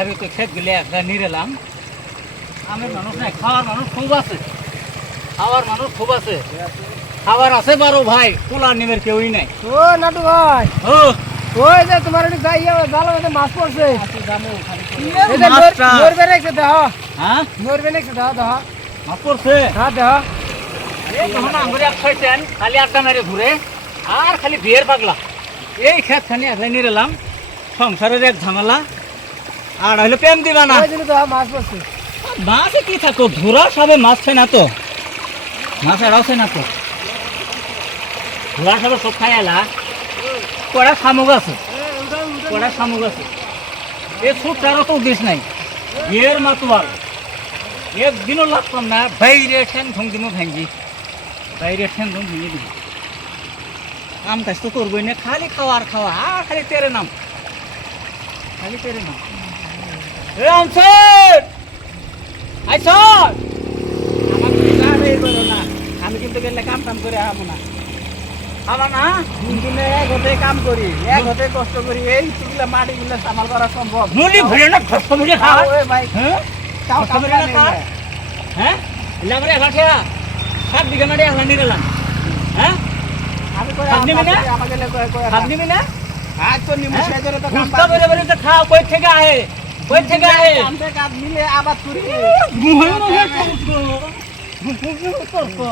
আমি তো খেত গেলে একটা নিয়ে এলাম। আমি মানুষ নাই, খাওয়ার মানুষ খুব আছে, খাওয়ার মানুষ খুব আছে, খাবার আছে বারো ভাই, পোলার নিমের কেউই নাই। ও নাটু ভাই, ও ওই যে তোমার একটু জাল মধ্যে মাছ পড়ছে। মাছটা। নড়বে না একটু দেহ, হ্যাঁ নড়বে না একটু দেহ দেহ। মাছ পড়ছে। হ্যাঁ দেহ। এই তখন আমরা এক শয়তান খালি আড্ডা মেরে ঘুরে আর খালি বিয়ের পাগলা। এই খেত খানি একলাই নিয়ে এলাম, সংসারের এক ঝামেলা আর হইলো প্রেম দিবা না। ওই জন্য দেহ মাছ পড়ছে। মাছে কি থাকো, ধরা সবে মাছ খায় না তো, মাছ আড়াছে না তো, ধরা সবে সব খাই এলা। কড়া শামুক আছে, কড়া শামুক আছে, এ ছোট্টারও তো উদ্দেশ্য নাই। বিয়ের মাতুয়াল একদিনও লাগতাম না, বাইরে ঠ্যাং ঠং দিমো ভাঙ্গি, বাইরে ঠ্যাং ঠং ভেঙে দিবি। কাম কাজ তো করবই না, খালি খাওয়া আর খাওয়া আর খালি তেরে নাম, খালি তেরে নাম। এ আনসার আইসর, আমাকে কারে করো না, আমি কিন্তু গেলে কাম টাম করে আবো না, আমার না দিনে এক হতে কাম করি, এক হতে কষ্ট করি, এই তুগুলা মাটি গুলা সামাল করা সম্ভব। মুলি ভরে না ঘষ্ট মুলি খাওয়া। ওই ভাই হ্যাঁ তাও ঘষ্ট মুলি না খাওয়া। হ্যাঁ লামরে এলাঠিয়া 7 বিঘা মাটি একলা নিয়ে গেলাম। হ্যাঁ আমি কই আপনি মিনা? আমাকে কই আপনি মিনা আজ তো নিমু সেজরে তো কাম ঘুষটা বলে বলে তো খাও, কই থেকে আহে, কই থেকে আহে। কামতে কাজ মিলে আবাদ করি। মুহে মুহে করছো, মুহে করছো।